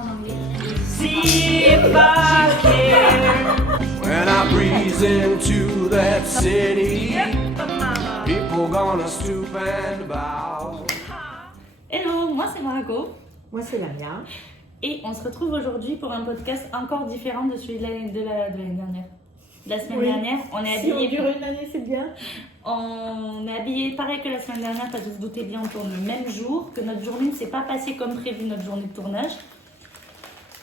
en anglais. See if I care. When I breeze into that city, people gonna stoop and bow. Hello, moi c'est Margot. Moi, c'est Lamia. Et on se retrouve aujourd'hui pour un podcast encore différent de celui de l'année dernière. La semaine dernière, on est Si on habillés. dure une année, c'est bien. On est habillés pareil que la semaine dernière, parce que vous vous doutez bien, on tourne le même jour, que notre journée ne s'est pas passée comme prévu, notre journée de tournage.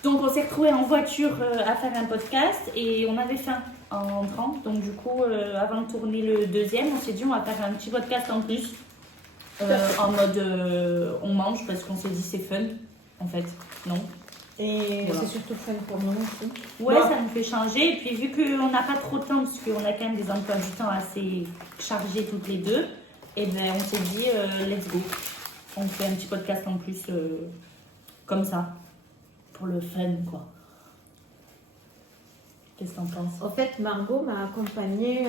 Donc on s'est retrouvés en voiture à faire un podcast et on avait faim en rentrant. Donc du coup, avant de tourner le deuxième, on s'est dit on va faire un petit podcast en plus. En mode on mange parce qu'on s'est dit c'est fun en fait, non? Et Voilà. c'est surtout fun pour nous aussi. Ouais, Bon. ça nous fait changer. Et puis, vu qu'on n'a pas trop de temps, parce qu'on a quand même des emplois du temps assez chargés toutes les deux, et ben on s'est dit, let's go. On fait un petit podcast en plus, comme ça, pour le fun, quoi. Qu'est-ce que t'en penses? En fait, Margot m'a accompagnée.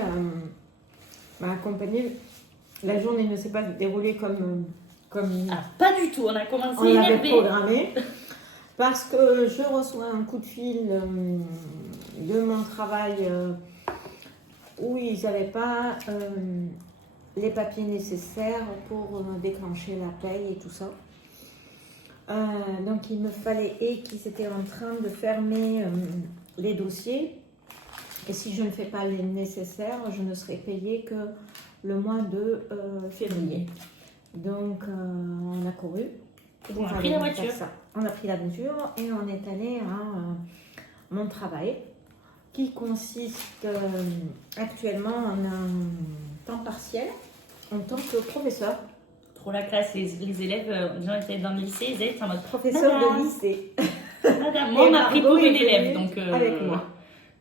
La journée ne s'est pas déroulée comme Ah, pas du tout, on a commencé on l'avait énervé. programmé. Parce que je reçois un coup de fil de mon travail où ils n'avaient pas les papiers nécessaires pour déclencher la paye et tout ça. Donc il me fallait, et qu'ils étaient en train de fermer les dossiers. Et si je ne fais pas les nécessaires, je ne serai payée que le mois de février. Donc on a couru. On a pris la voiture. On a pris la voiture et on est allé à mon travail qui consiste actuellement en un temps partiel en tant que professeur. Trop la classe, les élèves, les gens étaient dans le lycée, ils étaient en mode Professeur Madame. de lycée. Madame, moi, on m'a pris Margot pour une est élève, venue donc avec moi.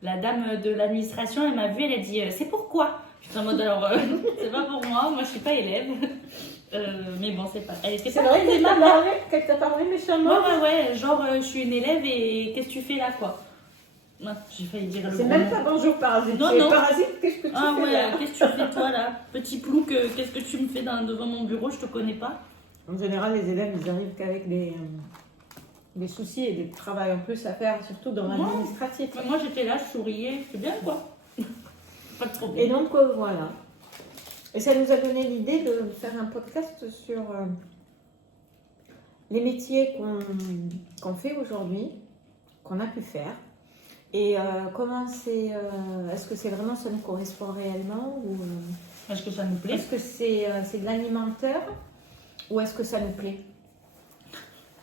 la dame de l'administration, elle m'a vue, elle a dit c'est pourquoi? J'étais en mode alors, c'est pas pour moi je suis pas élève. Mais bon, c'est pas. Elle était C'est pas vrai très que t'as aimable. parlé, que t'as parlé méchamment. Ouais, genre je suis une élève et qu'est-ce que tu fais là quoi? Ouais, j'ai failli dire le C'est gros même mot. pas bonjour parasite. Non, C'est non. parasite, qu'est-ce que tu Ah fais ouais, là? qu'est-ce que tu fais toi là? Petit plouc, qu'est-ce que tu me fais devant mon bureau? Je te connais pas. En général, les élèves, ils arrivent qu'avec des soucis et des travail en plus à faire, surtout dans Ouais. l'administratif. Moi j'étais là, je souriais, c'est bien quoi. Pas de Et problème. donc voilà. Et ça nous a donné l'idée de faire un podcast sur les métiers qu'on fait aujourd'hui, qu'on a pu faire. Et comment c'est. Est-ce que c'est vraiment ça nous correspond réellement ou Est-ce que ça nous plaît? est-ce que c'est de l'alimentaire ou est-ce que ça nous plaît?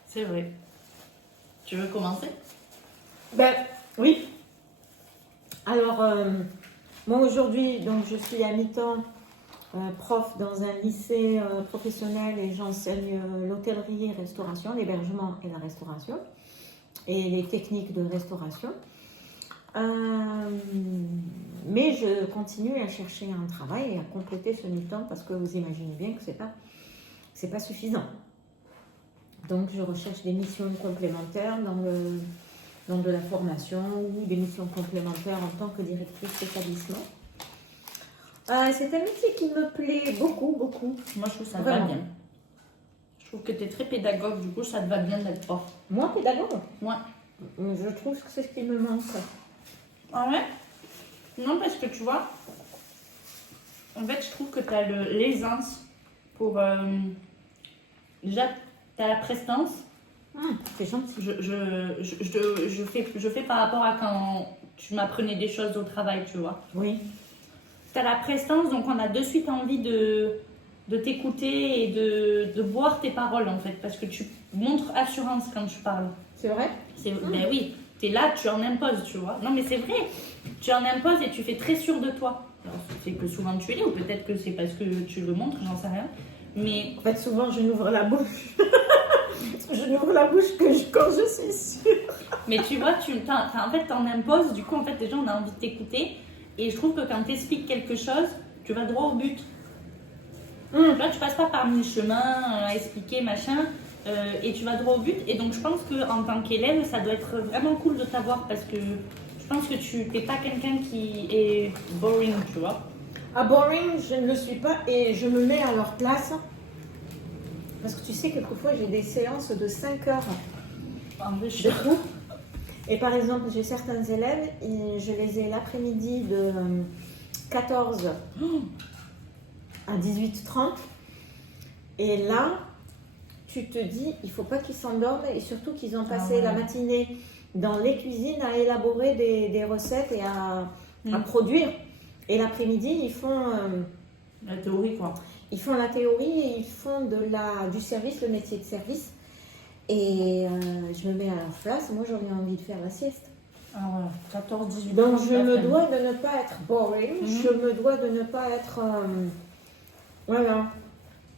C'est vrai. Tu veux commencer? Ben oui. Alors moi aujourd'hui, donc je suis à mi-temps prof dans un lycée professionnel et j'enseigne l'hôtellerie et restauration, l'hébergement et la restauration et les techniques de restauration. Mais je continue à chercher un travail et à compléter ce mi-temps parce que vous imaginez bien que c'est pas suffisant. Donc je recherche des missions complémentaires dans de la formation ou des missions complémentaires en tant que directrice d'établissement. C'est un métier qui me plaît beaucoup, beaucoup. Moi, je trouve ça te Vraiment. va bien. Je trouve que tu es très pédagogue, du coup, ça te va bien d'être prof. Moi, pédagogue, Ouais. je trouve que c'est ce qui me manque. Ah ouais? Non, parce que tu vois, en fait, je trouve que tu as l'aisance pour. Déjà, tu as la prestance. C'est gentil. Je fais par rapport à quand tu m'apprenais des choses au travail, tu vois. Oui. Tu as la prestance, donc on a de suite envie de t'écouter et de boire tes paroles, en fait, parce que tu montres assurance quand tu parles. C'est vrai? Ben oui, tu es là, tu en imposes, tu vois. Non, mais c'est vrai, tu en imposes et tu fais très sûr de toi. Alors, c'est que souvent tu es là, ou peut-être que c'est parce que tu le montres, j'en sais rien. Mais En fait, souvent, je n'ouvre la bouche. Je n'ouvre la bouche quand je suis sûre. Mais tu vois, en fait, t'en imposes, du coup, en fait, les gens ont envie de t'écouter. Et je trouve que quand t'expliques quelque chose, tu vas droit au but. Tu vois, tu passes pas par mille chemins à expliquer, machin, et tu vas droit au but. Et donc, je pense qu'en tant qu'élève, ça doit être vraiment cool de t'avoir parce que je pense que tu n'es pas quelqu'un qui est boring, tu vois. À boring, je ne le suis pas et je me mets à leur place. Parce que tu sais, quelquefois, j'ai des séances de 5 heures. Un peu de chiant. tout. Et par exemple, j'ai certains élèves, et je les ai l'après-midi de 14 à 18h30. Et là, tu te dis, il ne faut pas qu'ils s'endorment et surtout qu'ils ont passé la matinée dans les cuisines à élaborer des recettes et à produire. Et l'après-midi, ils font la théorie, quoi. Ils font la théorie et ils font du service, le métier de service. Et je me mets à leur place, moi j'aurais envie de faire la sieste. Ah ouais, 14, 18 Donc je me dois de ne pas être boring, je me dois de ne pas être... voilà.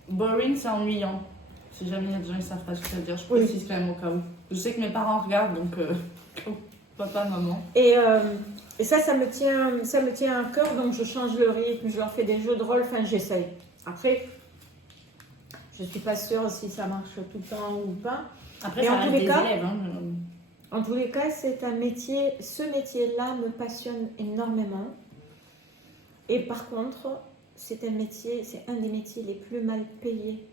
Boring, c'est ennuyant. Si jamais il y a des gens qui savent pas ce que ça veut dire, je Oui. précise quand même au cas où. Je sais que mes parents regardent, donc papa, maman. Et ça me tient à cœur, donc je change le rythme, je leur fais des jeux de rôle, enfin j'essaye. Après, je ne suis pas sûre si ça marche tout le temps ou pas. Après, Et ça en reste tous les des cas- élèves. Hein. En tous les cas, c'est un métier, ce métier-là me passionne énormément. Et par contre, c'est un des métiers les plus mal payés.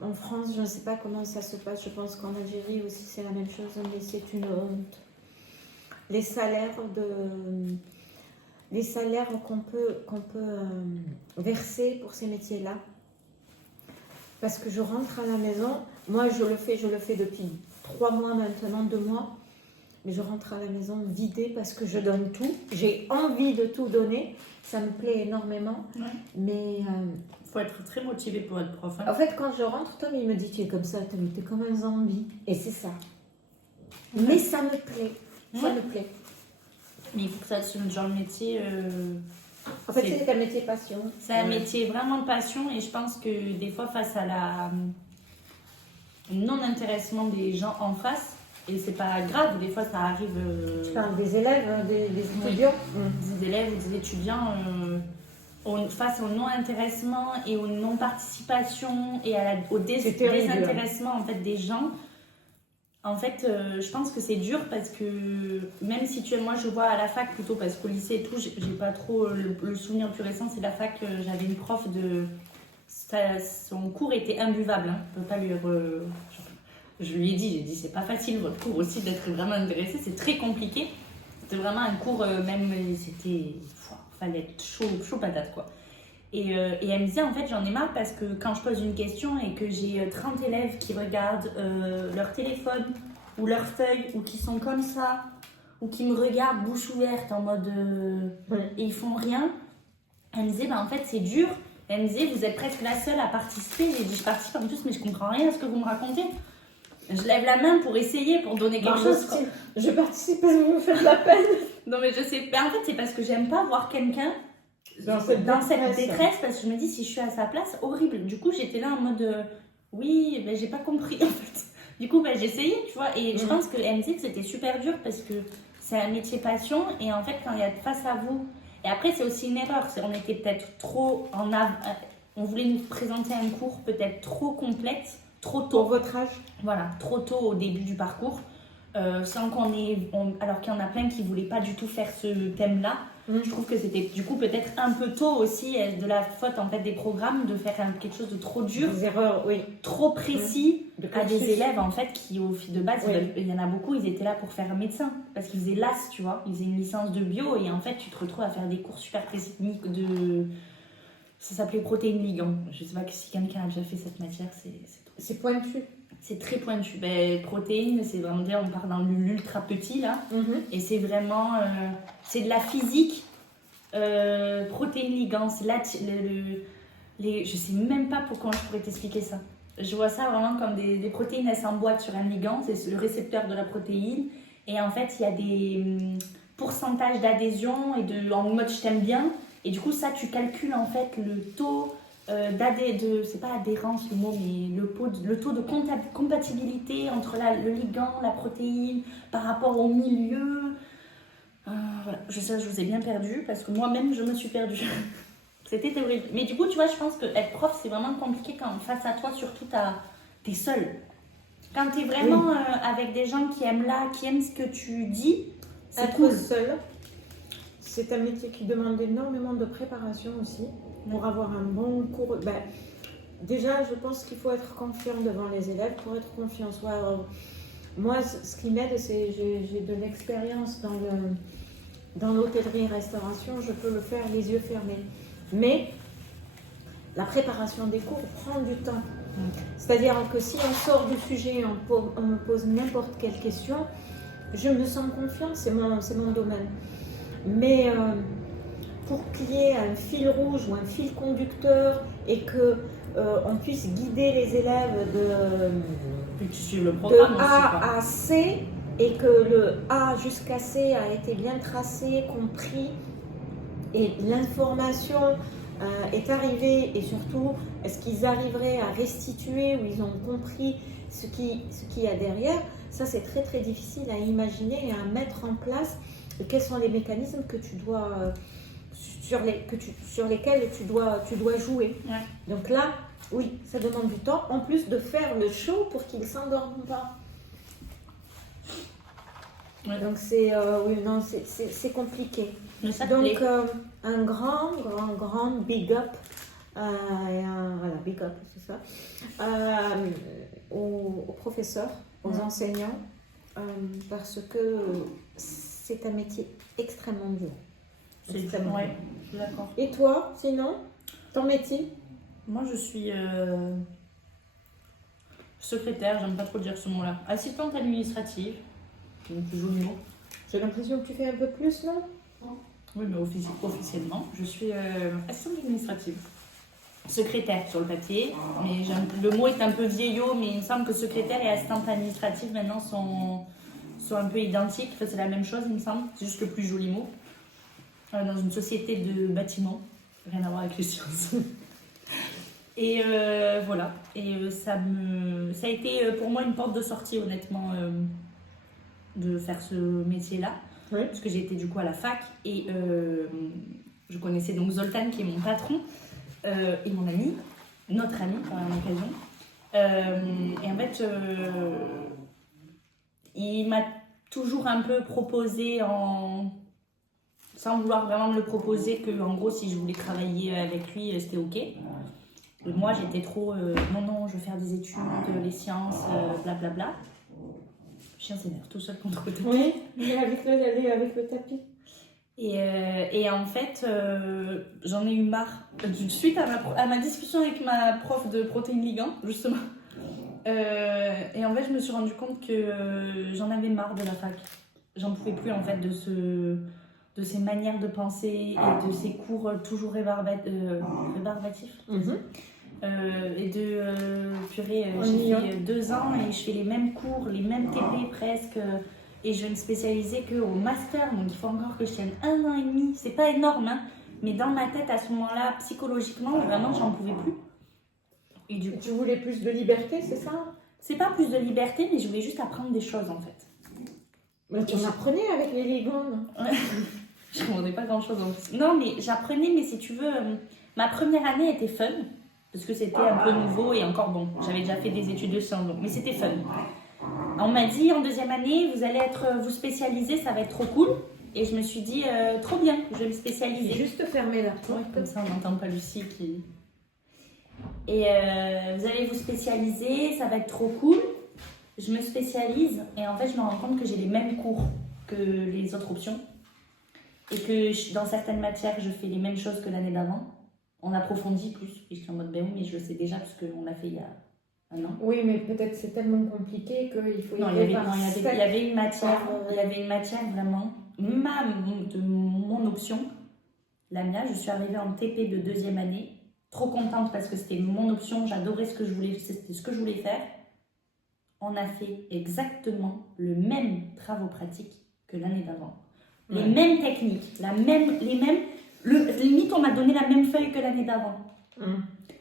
En France, je ne sais pas comment ça se passe, je pense qu'en Algérie aussi c'est la même chose, mais c'est une honte. Les salaires qu'on peut verser pour ces métiers-là. Parce que je rentre à la maison, moi je le fais depuis 3 mois maintenant, 2 mois, mais je rentre à la maison vidée parce que je donne tout. J'ai envie de tout donner, ça me plaît énormément. Ouais. Mais Faut être très motivé pour être prof. Hein. en fait, quand je rentre, Tom il me dit tu es comme ça, Tom, tu es comme un zombie. Et c'est ça. Mais ça me plaît, ça me plaît. Mais il faut que ça soit genre le métier. En fait, c'est un métier passion. C'est un métier vraiment de passion et je pense que des fois face à la non-intéressement des gens en face, et c'est pas grave, des fois ça arrive. Tu parles des élèves, des étudiants. Des élèves ou des étudiants face au non-intéressement et au non-participation et au C'est terrible. désintéressement en fait, des gens. En fait, je pense que c'est dur parce que même si moi je vois à la fac plutôt parce qu'au lycée et tout, j'ai pas trop le souvenir plus récent, c'est la fac, j'avais une prof son cours était imbuvable, hein. Je peux pas lui je lui ai dit, j'ai dit c'est pas facile votre cours aussi d'être vraiment intéressé, c'est très compliqué. C'était vraiment un cours fallait être chaud patate quoi. Et elle me disait, en fait, j'en ai marre parce que quand je pose une question et que j'ai 30 élèves qui regardent leur téléphone ou leur feuille ou qui sont comme ça ou qui me regardent bouche ouverte en mode et ils font rien, elle me disait, en fait, c'est dur. Elle me disait, vous êtes presque la seule à participer. J'ai dit, je participe en plus, mais je comprends rien à ce que vous me racontez. Je lève la main pour essayer, pour donner quelque chose. Quoi. Je participe parce que vous me faites de la peine. Non, mais je sais. En fait, c'est parce que j'aime pas voir quelqu'un dans cette détresse, parce que je me dis, si je suis à sa place, horrible. Du coup, j'étais là en mode, oui, ben, j'ai pas compris en fait. Du coup, ben, j'ai essayé, tu vois. Et je pense qu'elle me disait que c'était super dur parce que c'est un métier passion. Et en fait, quand il y a face à vous. Et après, c'est aussi une erreur. On était peut-être trop on voulait nous présenter un cours peut-être trop complexe, trop tôt. Pour votre âge. Voilà, trop tôt au début du parcours. Sans alors qu'il y en a plein qui voulaient pas du tout faire ce thème-là. Je trouve que c'était du coup peut-être un peu tôt aussi de la faute en fait des programmes de faire quelque chose de trop dur, Des erreurs, oui. trop précis à des cursus. élèves en fait qui au fil de base, Oui. il y en a beaucoup, ils étaient là pour faire médecin parce qu'ils faisaient l'AS, tu vois, ils faisaient une licence de bio et en fait tu te retrouves à faire des cours super précis ça s'appelait protéines ligands. Je sais pas si quelqu'un a déjà fait cette matière, C'est pointu. c'est très pointu. Protéines, c'est vraiment dire, on part dans l'ultra petit là. Et c'est vraiment, c'est de la physique, protéines ligands. C'est là, je sais même pas pourquoi je pourrais t'expliquer ça. Je vois ça vraiment comme des protéines, elles s'emboîtent sur un ligand, c'est le récepteur de la protéine. Et en fait, il y a des pourcentages d'adhésion et en mode je t'aime bien. Et du coup, ça, tu calcules en fait le taux c'est pas adhérence le mot, mais le taux de compatibilité entre le ligand, la protéine, par rapport au milieu. Voilà. Je vous ai bien perdu parce que moi-même, je me suis perdue. C'était horrible. Mais du coup, tu vois, je pense qu'être prof, c'est vraiment compliqué quand face à toi, surtout, t'es seule. Quand t'es vraiment avec des gens qui aiment ce que tu dis, c'est Être cool. seul, c'est un métier qui demande énormément de préparation aussi. Pour avoir un bon cours, déjà je pense qu'il faut être confiant devant les élèves. Pour être confiant en soi, Moi, ce qui m'aide, c'est j'ai de l'expérience dans l'hôtellerie-restauration, je peux le faire les yeux fermés. Mais la préparation des cours prend du temps. C'est-à-dire que si on sort du sujet, on me pose n'importe quelle question, je me sens confiante, c'est mon domaine. Mais pour qu'il y ait un fil rouge ou un fil conducteur et que on puisse guider les élèves Puis tu suis le programme de aussi, quoi. A à C et que le A jusqu'à C a été bien tracé, compris et l'information est arrivée et surtout est-ce qu'ils arriveraient à restituer ou ils ont compris ce qu'il y a derrière, ça c'est très très difficile à imaginer et à mettre en place. Et quels sont les mécanismes que tu dois sur lesquels tu dois jouer. Ouais. Donc là, oui, ça demande du temps, en plus de faire le show pour qu'ils ne s'endorment pas. Ouais. Donc c'est compliqué. Mais ça te Donc plaît. un grand big up, voilà, big up, c'est ça, aux professeurs, aux enseignants, parce que c'est un métier extrêmement dur. Extrêmement Ouais, dur. je suis d'accord. Et toi, sinon, ton métier? Moi, je suis secrétaire, j'aime pas trop dire ce mot-là. Assistante administrative, donc plus joli mot. J'ai l'impression que tu fais un peu plus, non? Oui, mais officiellement, je suis assistante administrative. Secrétaire sur le papier, mais le mot est un peu vieillot, mais il me semble que secrétaire et assistante administrative maintenant sont un peu identiques. Enfin, c'est la même chose, il me semble, c'est juste le plus joli mot. Dans une société de bâtiments, rien à voir avec les sciences. Et voilà, et ça a été pour moi une porte de sortie, honnêtement, de faire ce métier-là. Oui. Parce que j'ai été du coup à la fac et je connaissais donc Zoltan qui est mon patron et mon ami, notre ami par l'occasion. Et en fait, il m'a toujours un peu proposé, sans vouloir vraiment me le proposer, que en gros si je voulais travailler avec lui c'était ok. Et moi j'étais trop non, je veux faire des études, les sciences, blablabla. Le chien s'énerve tout seul contre le tapis. Oui, avec le tapis. Et en fait, j'en ai eu marre. Suite à ma discussion avec ma prof de protéines ligand, justement. Et en fait, je me suis rendu compte que j'en avais marre de la fac. J'en pouvais plus, en fait, de ces manières de penser et de ces cours toujours rébarbatifs. Et purée, j'ai fait 2 ans et je fais les mêmes cours, les mêmes TP presque. Et je me spécialisais qu'au master, donc il faut encore que je tienne 1 an et demi. C'est pas énorme, hein, mais dans ma tête à ce moment-là, psychologiquement, vraiment, j'en pouvais plus. Et du coup, Tu voulais plus de liberté, c'est ça? c'est pas plus de liberté, mais je voulais juste apprendre des choses en fait. Mais tu en apprenais avec les ligands. Je comprenais pas grand-chose en plus. Non, mais j'apprenais, mais si tu veux, ma première année était fun, parce que c'était un peu nouveau et encore bon, j'avais déjà fait des études de sciences, donc, mais c'était fun. On m'a dit en 2e année, vous allez vous spécialiser, ça va être trop cool. Et je me suis dit, trop bien, je vais me spécialiser. Juste fermer la porte. Ouais, comme ça on n'entend pas Lucie qui... Et vous allez vous spécialiser, ça va être trop cool. Je me spécialise et en fait je me rends compte que j'ai les mêmes cours que les autres options. Et que dans certaines matières, je fais les mêmes choses que l'année d'avant. On approfondit plus. Et je suis en mode, ben oui, mais je le sais déjà parce qu'on l'a fait il y a 1 an. Oui, mais peut-être c'est tellement compliqué qu'il faut Non, il y avait une matière, vraiment, de mon option, la mienne. Je suis arrivée en TP de 2e année, trop contente parce que c'était mon option, j'adorais c'était ce que je voulais faire. On a fait exactement le même travaux pratiques que l'année d'avant. Les mêmes techniques, limite on m'a donné la même feuille que l'année d'avant.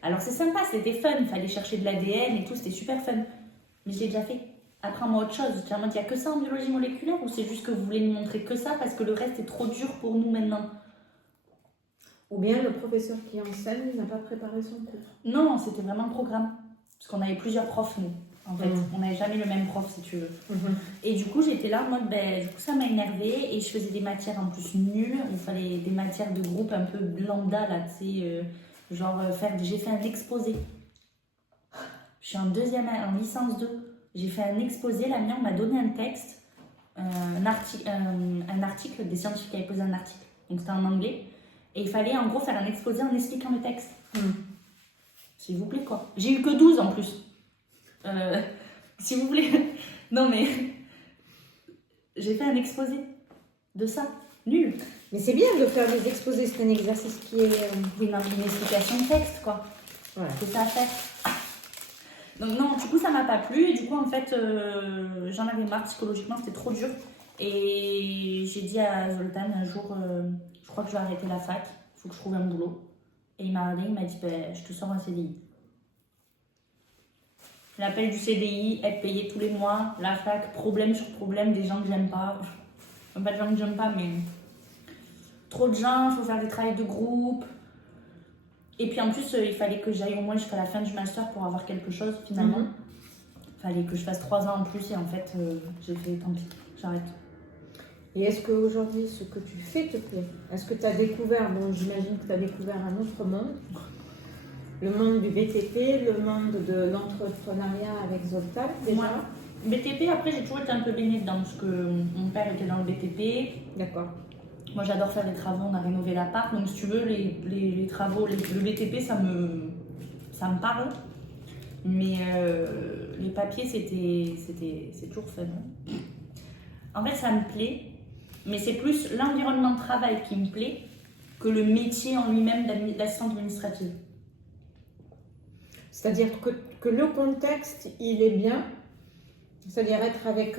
Alors c'est sympa, c'était fun, il fallait chercher de l'ADN et tout, c'était super fun. Mais je l'ai déjà fait. Apprends-moi autre chose. Tu il n'y a que ça en biologie moléculaire ou c'est juste que vous voulez nous montrer que ça parce que le reste est trop dur pour nous maintenant? Ou bien le professeur qui enseigne n'a pas préparé son cours. Non, c'était vraiment le programme. Parce qu'on avait plusieurs profs, nous, en fait. On n'avait jamais le même prof, si tu veux. Et du coup, j'étais là en mode, du coup, ça m'a énervée et je faisais des matières en plus nulles. Il fallait des matières de groupe un peu lambda, là, tu sais, j'ai fait un exposé. Je suis en 2e année, en licence 2. J'ai fait un exposé, la mienne m'a donné un texte, un article, des scientifiques avaient posé un article, donc c'était en anglais, et il fallait en gros faire un exposé en expliquant le texte. S'il vous plaît quoi. J'ai eu que 12 en plus. S'il vous plaît. Non mais, j'ai fait un exposé de ça, nul. Mais c'est bien de faire des exposés, c'est un exercice qui est... Oui, non, une explication de texte quoi. Voilà. C'est ça à faire. Donc non, du coup ça m'a pas plu et du coup en fait j'en avais marre psychologiquement, c'était trop dur. Et j'ai dit à Zoltan un jour, je crois que je vais arrêter la fac, il faut que je trouve un boulot. Et il m'a regardé, il m'a dit, ben, je te sors un CDI. L'appel du CDI, être payé tous les mois, la fac, problème sur problème, des gens que j'aime pas. Enfin, pas de gens que j'aime pas, mais trop de gens, il faut faire des travails de groupe. Et puis en plus, il fallait que j'aille au moins jusqu'à la fin du master pour avoir quelque chose finalement. Il fallait que je fasse 3 ans en plus et en fait, j'ai fait tant pis, j'arrête. Et est-ce qu'aujourd'hui, ce que tu fais te plaît? Est-ce que tu as découvert, bon j'imagine que tu as découvert un autre monde, le monde du BTP, le monde de l'entrepreneuriat avec Zoltan déjà? Moi, BTP, après j'ai toujours été un peu baignée dedans parce que mon père était dans le BTP. D'accord. Moi j'adore faire des travaux, on a rénové l'appart, donc si tu veux, les travaux, le BTP ça me parle. Mais les papiers c'est toujours fun. Hein. En fait ça me plaît, mais c'est plus l'environnement de travail qui me plaît que le métier en lui-même d'assistante administrative. C'est-à-dire que le contexte, il est bien, c'est-à-dire être avec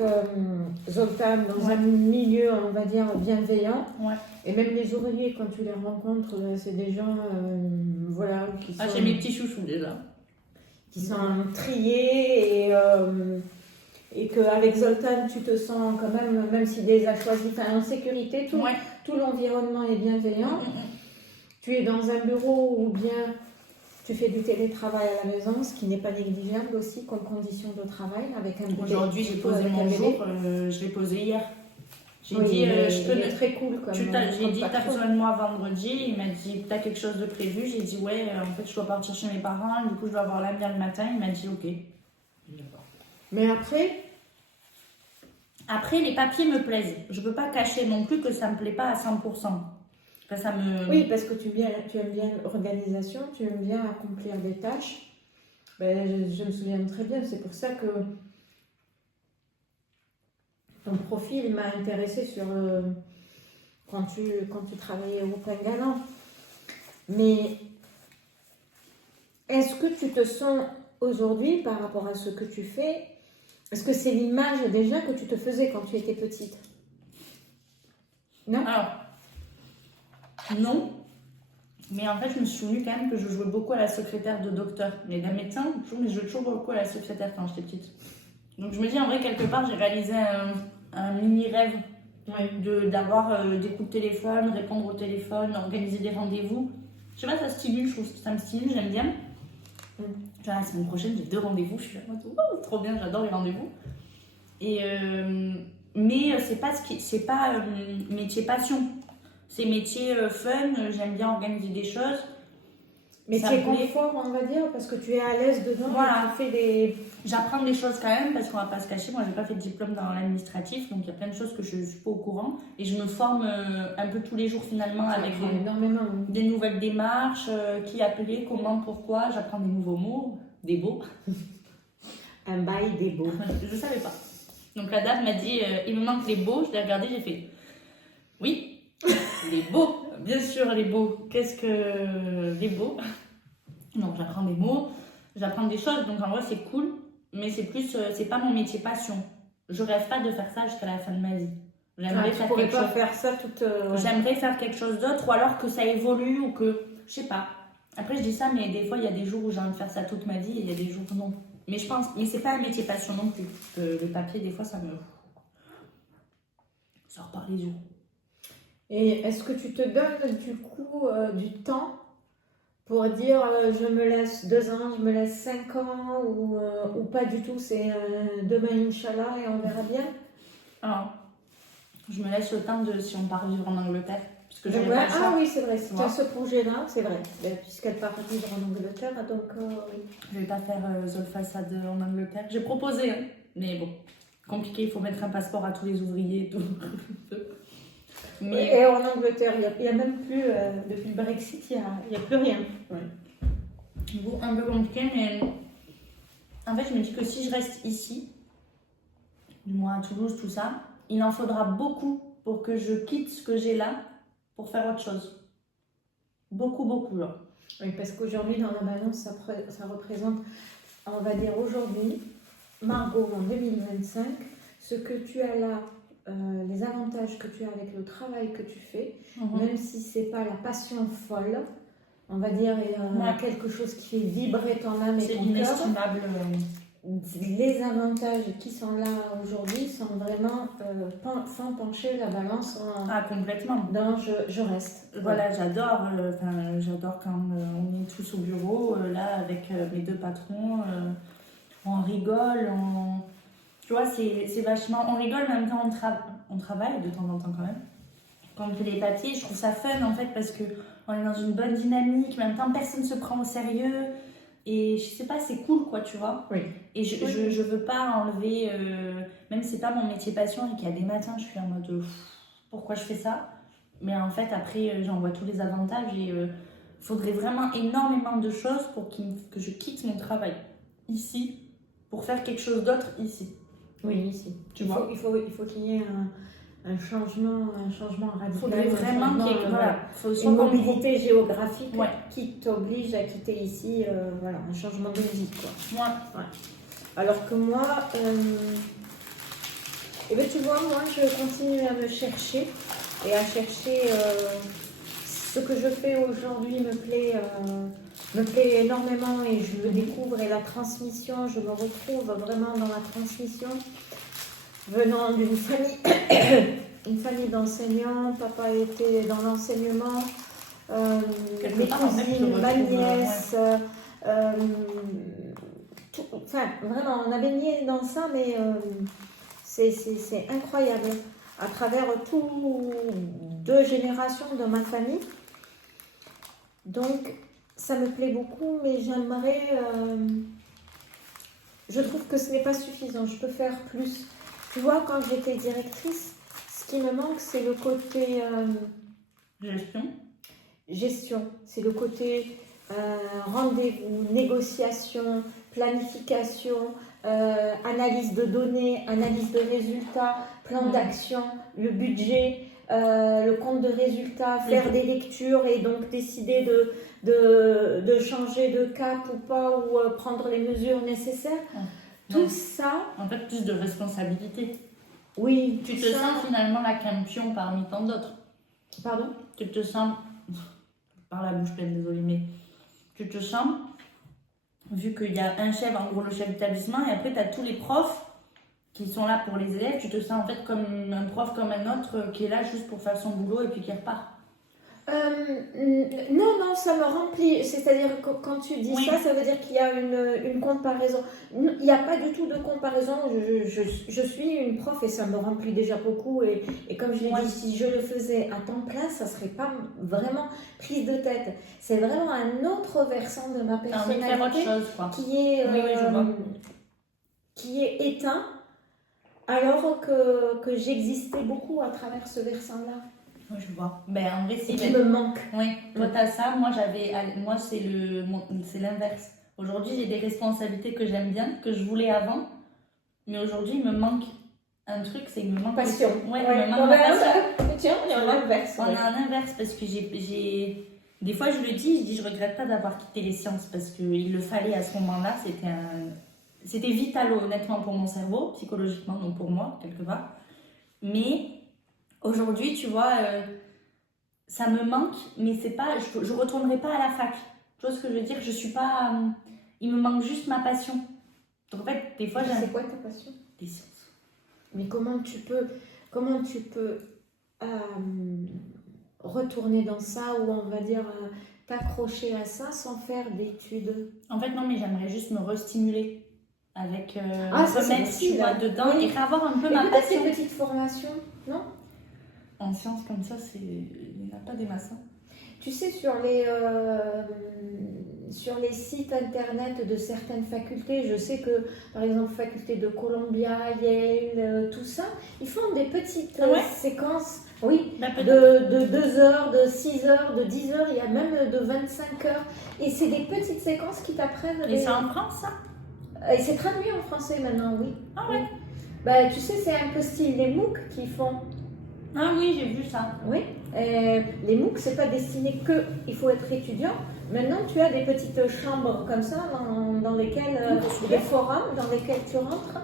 Zoltan dans un milieu, on va dire, bienveillant. Ouais. Et même les ouvriers, quand tu les rencontres, c'est des gens, voilà, qui sont... Ah, j'ai mes petits chouchous déjà. Qui sont triés et qu'avec Zoltan, tu te sens quand même s'il les a choisis, en sécurité, tout l'environnement est bienveillant. Tu es dans un bureau ou bien tu fais du télétravail à la maison, ce qui n'est pas négligeable aussi comme condition de travail. Avec un Aujourd'hui, j'ai posé mon jour, je l'ai posé hier. J'ai dit, je peux très cool comme j'ai dit, t'as besoin de moi vendredi. Il m'a dit, t'as quelque chose de prévu? J'ai dit, ouais, en fait, je dois partir chez mes parents. Du coup, je dois avoir la mienne le matin. Il m'a dit, ok. Mais après, les papiers me plaisent. Je peux pas cacher non plus que ça me plaît pas à 100%. Enfin, ça me... Oui, parce que tu aimes bien l'organisation, tu aimes bien accomplir des tâches. Ben, je me souviens très bien, c'est pour ça que ton profil m'a intéressée sur quand tu travaillais au Pain Galant. Mais est-ce que tu te sens aujourd'hui par rapport à ce que tu fais, est-ce que c'est l'image déjà que tu te faisais quand tu étais petite? Non? Alors, non. Mais en fait, je me suis souvenu quand même que je jouais beaucoup à la secrétaire de docteur. Mais d'un médecin, mais je jouais toujours beaucoup à la secrétaire quand j'étais petite. Donc je me dis, en vrai, quelque part, j'ai réalisé un mini-rêve d'avoir des coups de téléphone, répondre au téléphone, organiser des rendez-vous. Je sais pas, ça stimule, je trouve que ça me stimule, j'aime bien. Genre, la semaine prochaine, j'ai 2 rendez-vous, je suis là, oh, trop bien, j'adore les rendez-vous. Et, mais c'est pas métier passion. C'est métier fun, j'aime bien organiser des choses. Mais tu es confort, on va dire, parce que tu es à l'aise dedans. Voilà. Tu fais des... J'apprends des choses quand même, parce qu'on va pas se cacher. Moi, j'ai pas fait de diplôme dans l'administratif, donc il y a plein de choses que je suis pas au courant. Et je me forme un peu tous les jours finalement avec des nouvelles démarches, qui appeler, comment, pourquoi. J'apprends des nouveaux mots, des beaux. Un bail des beaux. Je savais pas. Donc la dame m'a dit, il me manque les beaux. Je l'ai regardé, j'ai fait, oui. Les beaux, bien sûr les beaux. Qu'est-ce que les beaux? Donc j'apprends des mots, j'apprends des choses, donc en vrai c'est cool, mais c'est plus, c'est pas mon métier passion. Je rêve pas de faire ça jusqu'à la fin de ma vie. J'aimerais faire quelque chose. Faire ça toute. J'aimerais faire quelque chose d'autre, ou alors que ça évolue, ou que, je sais pas. Après je dis ça, mais des fois il y a des jours où j'ai envie de faire ça toute ma vie, et il y a des jours où non. Mais je pense, mais c'est pas un métier passion non plus. Le papier des fois ça sort par les yeux. Et est-ce que tu te donnes du coup du temps pour dire je me laisse 2 ans, je me laisse 5 ans ou pas du tout, c'est demain Inch'Allah et on verra bien? Alors, je me laisse le temps de si on part vivre en Angleterre. Parce que oui, c'est vrai, si tu as ce projet-là, c'est vrai, puisqu'elle part vivre en Angleterre, donc oui. Je vais pas faire Zolfasad en Angleterre. J'ai proposé, hein. Mais bon, compliqué, il faut mettre un passeport à tous les ouvriers et tout. Et en Angleterre, il n'y a même plus, depuis le Brexit, il n'y a plus rien. Bon, un peu compliqué, mais en fait, je me dis que si je reste ici, du moins à Toulouse, tout ça, il en faudra beaucoup pour que je quitte ce que j'ai là pour faire autre chose. Beaucoup, beaucoup, là. Oui, parce qu'aujourd'hui, dans la balance, ça représente, on va dire aujourd'hui, Margot, en 2025, ce que tu as là, les avantages que tu as avec le travail que tu fais, même si c'est pas la passion folle, on va dire quelque chose qui fait vibrer ton âme et c'est ton cœur. inestimable. Les avantages qui sont là aujourd'hui sont vraiment font pencher la balance Complètement. dans je reste. Voilà, j'adore quand on est tous au bureau, là, avec mes deux patrons, on rigole, tu vois, c'est vachement... On rigole, en même temps on travaille de temps en temps quand même. Quand on fait les papiers, je trouve ça fun en fait parce qu'on est dans une bonne dynamique, en même temps personne ne se prend au sérieux. Et je sais pas, c'est cool quoi, tu vois. Oui. Et je veux pas enlever, même si c'est pas mon métier passion et qu'il y a des matins, je suis en mode pourquoi je fais ça. Mais en fait, après, j'en vois tous les avantages et faudrait vraiment énormément de choses pour que je quitte mon travail ici pour faire quelque chose d'autre ici. Oui, ici. Tu vois. Il faut qu'il y ait un changement radical. Il faudrait vraiment qu'il y ait une mobilité géographique ouais. qui t'oblige à quitter ici, un changement de vie. Quoi. Ouais. Alors que moi, tu vois, moi je continue à me chercher et à chercher ce que je fais aujourd'hui me plaît énormément et je le découvre et la transmission, je me retrouve vraiment dans la transmission. Venant d'une famille, une famille d'enseignants, papa était dans l'enseignement, mes cousines, ma nièce, vraiment, on a baigné dans ça, mais c'est incroyable. À travers deux générations de ma famille. Donc, ça me plaît beaucoup, mais j'aimerais... je trouve que ce n'est pas suffisant, je peux faire plus. Tu vois, quand j'étais directrice, ce qui me manque, c'est le côté... Gestion. C'est le côté rendez-vous, négociation, planification, analyse de données, analyse de résultats, plan d'action, le budget, le compte de résultats, faire des lectures et donc décider de changer de cap ou pas, ou prendre les mesures nécessaires. Tout ça... En fait, plus de responsabilité. Oui. Tu te sens finalement la campion parmi tant d'autres. Pardon ? Tu te sens... Par la bouche pleine, désolée, mais... Tu te sens, vu qu'il y a un chef, en gros le chef d'établissement, et après tu as tous les profs qui sont là pour les élèves, tu te sens en fait comme un prof comme un autre qui est là juste pour faire son boulot et puis qui repart. Non, ça me remplit. C'est-à-dire que quand tu dis ça veut dire qu'il y a une comparaison. Il n'y a pas du tout de comparaison. Je suis une prof et ça me remplit déjà beaucoup. Et comme je l'ai dit, si je le faisais à temps plein, ça ne serait pas vraiment prise de tête. C'est vraiment un autre versant de ma personnalité autre chose, quoi. Qui est éteint, alors que j'existais beaucoup à travers ce versant-là. Je vois. Ben, en vrai, qui me manque. Oui, toi t'as ça, moi c'est l'inverse. Aujourd'hui, j'ai des responsabilités que j'aime bien, que je voulais avant, mais aujourd'hui, il me manque un truc, c'est qu'il me manque passion. Il me manque passion. Tiens, on est en inverse. On est en inverse parce que j'ai... Des fois, je le dis, je regrette pas d'avoir quitté les sciences parce qu'il le fallait à ce moment-là. C'était vital, honnêtement, pour mon cerveau, psychologiquement, donc pour moi, quelque part. Mais aujourd'hui, tu vois, ça me manque, mais c'est pas, je retournerai pas à la fac. Tu vois ce que je veux dire ? Je suis pas... il me manque juste ma passion. Donc en fait, des fois... C'est quoi ta passion ? Des sciences. Mais comment tu peux retourner dans ça, ou on va dire t'accrocher à ça sans faire d'études ? En fait, non, mais j'aimerais juste me restimuler avec ça, remettre, tu vois, dedans et avoir un peu ma passion. Peut-être ces petites formations, non ? En sciences comme ça, il n'y en a pas des masses. Tu sais, sur les sites internet de certaines facultés, je sais que, par exemple, faculté de Columbia, Yale, tout ça, ils font des petites séquences, oui, de 2 heures, de 6 heures, de 10 heures, il y a même de 25 heures. Et c'est des petites séquences qui t'apprennent. Et c'est en France, ça? Et c'est traduit en français maintenant, oui. Ah ouais. Bah, tu sais, c'est un peu style les MOOC qu'ils font. Ah oui, j'ai vu ça. Oui. Les MOOC, c'est pas destiné que il faut être étudiant. Maintenant, tu as des petites chambres comme ça dans lesquelles, des forums dans lesquels tu rentres.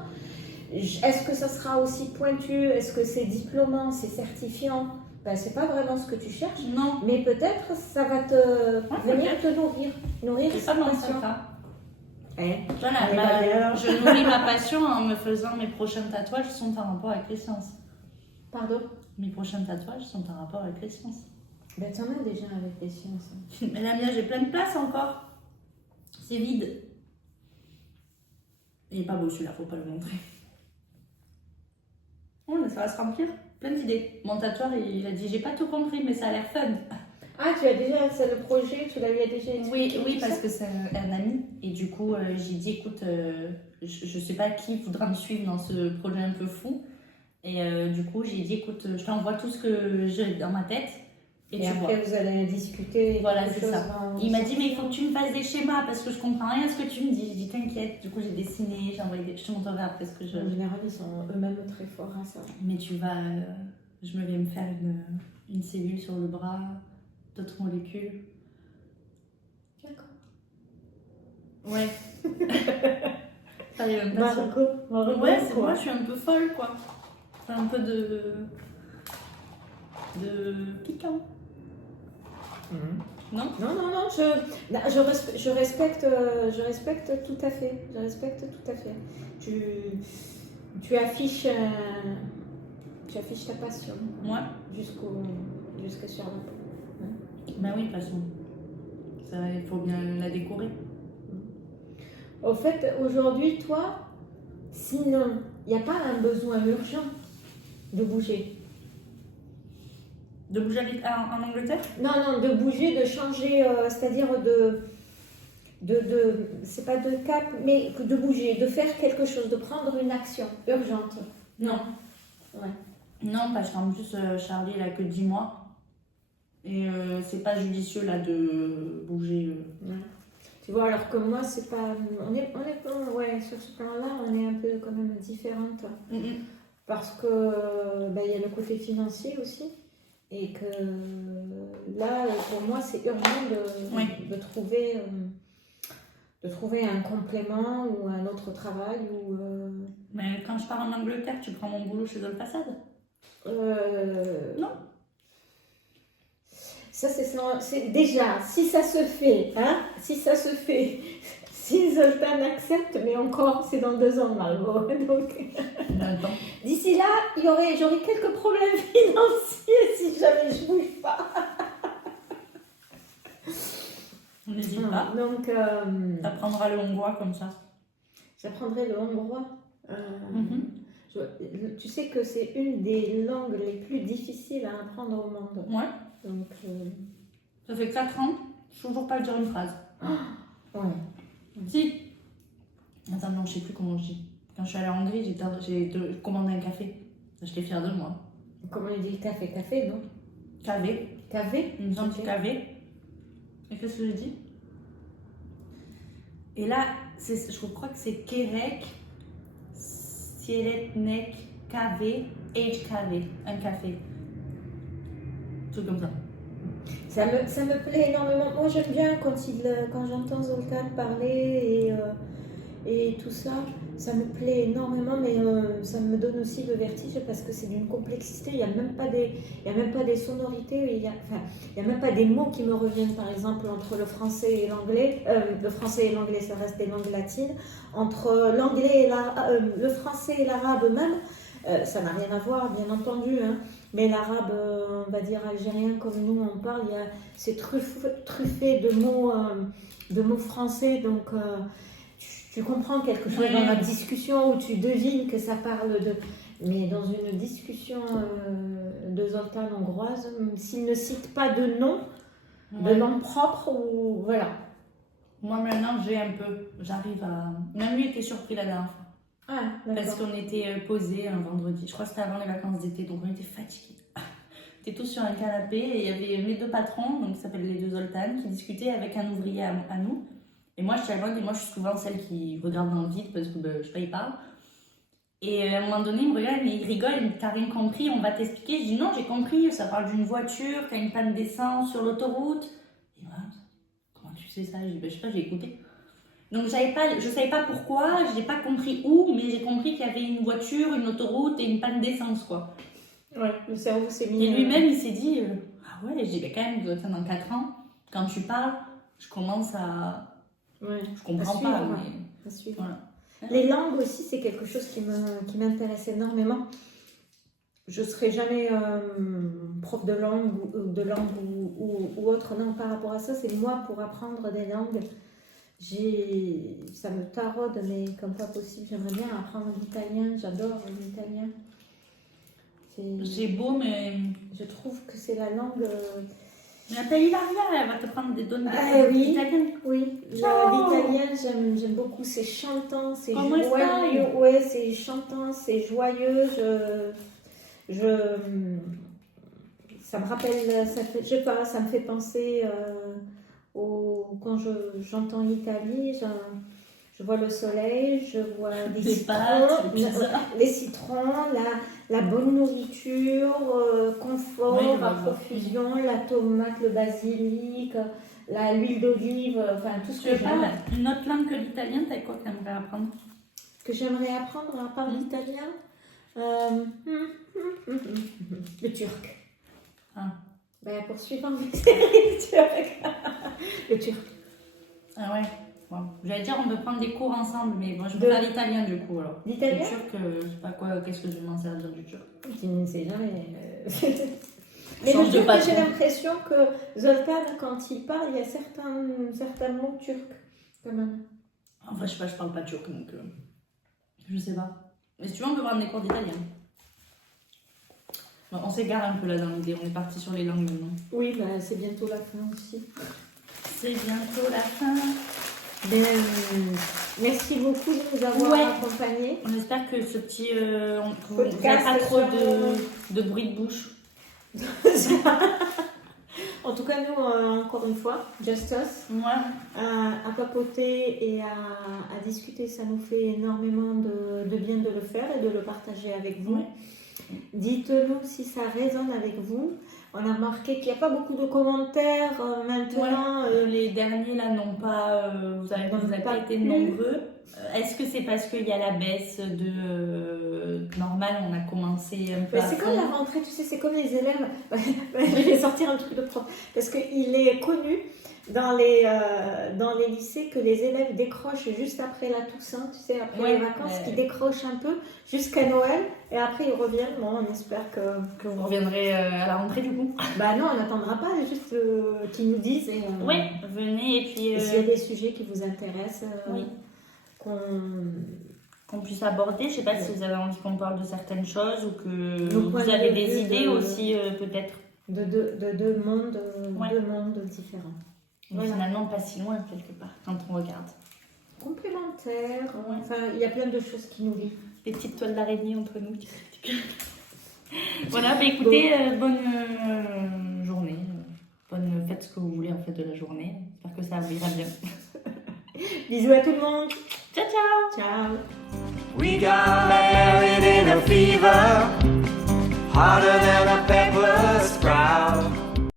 Est-ce que ça sera aussi pointu? Est-ce que c'est diplômant, c'est certifiant? Ben, c'est pas vraiment ce que tu cherches. Non. Mais peut-être ça va venir te nourrir C'est sa pas passion. ça. Voilà, je nourris ma passion en me faisant mes prochains tatouages sont en rapport avec les sciences. Pardon? Mes prochains tatouages sont en rapport avec les sciences. Ben, t'en as déjà avec les sciences. Mais la mienne, j'ai plein de place encore. C'est vide. Il est pas beau celui-là, faut pas le montrer. Oh, mais ça va se remplir. Plein d'idées. Mon tatoueur, il a dit j'ai pas tout compris, mais ça a l'air fun. Ah, c'est le projet, tu l'avais déjà expliqué? Oui, parce que c'est un ami. Et du coup, j'ai dit écoute, je sais pas qui voudra me suivre dans ce projet un peu fou. Et du coup, j'ai dit écoute, je t'envoie tout ce que j'ai dans ma tête. Et tu après, vois. vous allez discuter. Voilà, c'est ça. Il m'a dit, mais il faut que tu me fasses des schémas parce que je comprends rien à ce que tu me dis. Je dis, t'inquiète. Du coup, j'ai dessiné, j'ai envoyé je te montrerai après ce que je. En général, ils sont eux-mêmes très forts à ça. Mais tu vas. Je me vais me faire une cellule sur le bras, d'autres molécules. D'accord. Ouais. Ça y est, même pas sûr. Margot, Ouais, c'est moi, je suis un peu folle, quoi. C'est un peu de piquant. Non, je respecte tout à fait. Je respecte tout à fait. Tu affiches ta passion. Ouais. Jusque sur la peau. Ben oui, de toute façon. Ça, il faut bien la décorer. Au fait, aujourd'hui, toi, sinon, il n'y a pas un besoin urgent de bouger. De bouger en Angleterre? Non, de bouger, de changer, c'est-à-dire c'est pas de cap, mais de bouger, de faire quelque chose, de prendre une action urgente. Non. Ouais. Non, parce qu'en plus, Charlie, il a que 10 mois. Et c'est pas judicieux, là, de bouger. Ouais. Tu vois, alors que moi, c'est pas... On est ouais, sur ce plan-là, on est un peu quand même différentes. Parce que il y a le côté financier aussi. Et que là, pour moi, c'est urgent de trouver un complément ou un autre travail. Mais quand je pars en Angleterre, tu prends mon boulot chez Dolfaçade? Non. Ça, c'est déjà, si ça se fait, si Zoltan accepte, mais encore, c'est dans 2 ans, Margot. Donc, d'ici là, j'aurai quelques problèmes financiers si jamais je bouge pas. On n'hésite pas. Donc, t'apprendras le hongrois comme ça. J'apprendrai le hongrois. Tu sais que c'est une des langues les plus difficiles à apprendre au monde. Ouais. Donc, ça fait 4 ans, je sais toujours pas dire une phrase. Ouais. Si. Attends, non, je sais plus comment je dis. Quand je suis allée en Hongrie, j'ai commandé un café. J'étais fière de moi. Comment on dit café, non? Café. Une sorte de café. Et qu'est-ce que je dis? Et là, je crois que c'est Kerek, Sieretnek, KV, HKV, un café. Tout comme ça. Ça me plaît énormément. Moi, j'aime bien quand j'entends Zoltan parler et tout ça. Ça me plaît énormément, mais ça me donne aussi le vertige parce que c'est d'une complexité. Il n'y a même pas des sonorités. Il n'y a même pas des mots qui me reviennent, par exemple, entre le français et l'anglais. Le français et l'anglais, ça reste des langues latines. Entre l'anglais et le français et l'arabe même, ça n'a rien à voir, bien entendu. Hein. Mais l'arabe, on va dire algérien, comme nous on parle, c'est truffé de mots français. Donc, tu comprends quelque chose dans la discussion où tu devines que ça parle de... Mais dans une discussion de Zoltan hongroise, s'il ne cite pas de nom, de nom propre ou voilà. Moi maintenant j'ai un peu, j'arrive à... Même lui était surpris la dernière fois. Ah, Parce d'accord. qu'on était posés un vendredi, je crois que c'était avant les vacances d'été, donc on était fatigués. On était tous sur un canapé et il y avait mes 2 patrons, donc qui s'appellent les 2 Zoltan, qui discutaient avec un ouvrier à nous. Et moi je suis à mode et moi je suis souvent celle qui regarde dans le vide parce que je sais pas, il parle. Et à un moment donné, il me regarde, mais il rigole, il me dit t'as rien compris, on va t'expliquer. Je dis non, j'ai compris, ça parle d'une voiture qui a une panne d'essence sur l'autoroute. Et voilà, comment tu sais ça? Je dis je sais pas, j'ai écouté. Donc je savais pas pourquoi, je n'ai pas compris où, mais j'ai compris qu'il y avait une voiture, une autoroute et une panne d'essence quoi. Ouais, le cerveau s'est mis. Et lui-même il s'est dit ah ouais, je dis quand même, dans 4 ans, quand tu parles, je commence à... Ouais. Je comprends suivre, pas, ouais. mais... À suivre. Voilà. Les langues aussi, c'est quelque chose qui m'intéresse énormément. Je ne serai jamais prof de langue ou autre. Non, par rapport à ça, c'est moi pour apprendre des langues. Ça me taraude, mais comme pas possible. J'aimerais bien apprendre l'italien. J'adore l'italien. C'est beau, mais... Je trouve que c'est la langue... Mais appelle Hilaria, elle va te prendre des données oui. italiennes. Oui, Ciao. l'italien, j'aime beaucoup. C'est chantant, c'est Comment joyeux. stai? Ouais, c'est chantant, c'est joyeux. Ça me rappelle, je sais pas, ça me fait penser quand j'entends l'Italie, je vois le soleil, je vois les Des citrons, pâtes, les pizzas. les citrons, la bonne nourriture, confort, Oui, je à vois. profusion, la tomate, le basilic, l'huile d'olive, enfin tout ce Tu que veux pas j'aime. une autre langue que l'italien, t'as quoi que t'aimerais apprendre? Que j'aimerais apprendre à part l'italien, le turc. Ah. Ben, poursuivant le turc. Le turc. Ah ouais. Bon. J'allais dire on peut prendre des cours ensemble, mais bon, je vais faire l'italien du coup alors. L'italien? Le turc, je sais pas quoi, qu'est-ce que je vais m'en servir du turc. Tu ne sais jamais. Mais Change le de turc, patron. j'ai l'impression que Zoltan, quand il parle, il y a certains mots turcs, quand même. Enfin, je sais pas, je parle pas turc donc. Je sais pas. Mais si tu veux, on peut prendre des cours d'italien. Bon, on s'égare un peu là dans l'idée, on est parti sur les langues maintenant. Oui, ben, c'est bientôt la fin aussi. C'est bientôt la fin. Ben, merci beaucoup de nous avoir Ouais. accompagnés. On espère que ce petit. Vous Podcast n'avez pas trop sur- de bruit de bouche. En tout cas, nous, encore une fois, Just Us, Moi, à papoter et à discuter, ça nous fait énormément de bien de le faire et de le partager avec vous. ouais. Dites-nous si ça résonne avec vous. On a remarqué qu'il n'y a pas beaucoup de commentaires maintenant. Les derniers là n'ont pas. Vous avez pas été plu. nombreux. Est-ce que c'est parce qu'il y a la baisse de normal, on a commencé un peu Mais à c'est fond. comme la rentrée, tu sais, c'est comme les élèves. Je vais sortir un truc de prof. Parce qu'il est connu dans les lycées que les élèves décrochent juste après la Toussaint, tu sais, après Ouais, les vacances, qu'ils décrochent un peu jusqu'à Noël et après ils reviennent. Bon, on espère que Vous reviendrez à la rentrée du coup. Bah non, on n'attendra pas, juste qu'ils nous disent. Et, Oui, venez et puis et s'il y a des sujets qui vous intéressent, oui. qu'on puisse aborder. Je sais pas si vous avez envie qu'on parle de certaines choses ou que Nos points vous avez de des vue idées de- aussi peut-être. de deux mondes, Ouais. deux mondes différents. Mais Voilà. finalement pas si loin quelque part quand on regarde. Complémentaires, Ouais. enfin, il y a plein de choses qui nous lient. Des petites toiles d'araignée entre nous. Voilà, bah écoutez, bonne journée. Faites ce que vous voulez en fait de la journée. J'espère que ça vous ira bien. Bisous à tout le monde. Ciao ciao. Ciao. We got married in a fever, hotter than a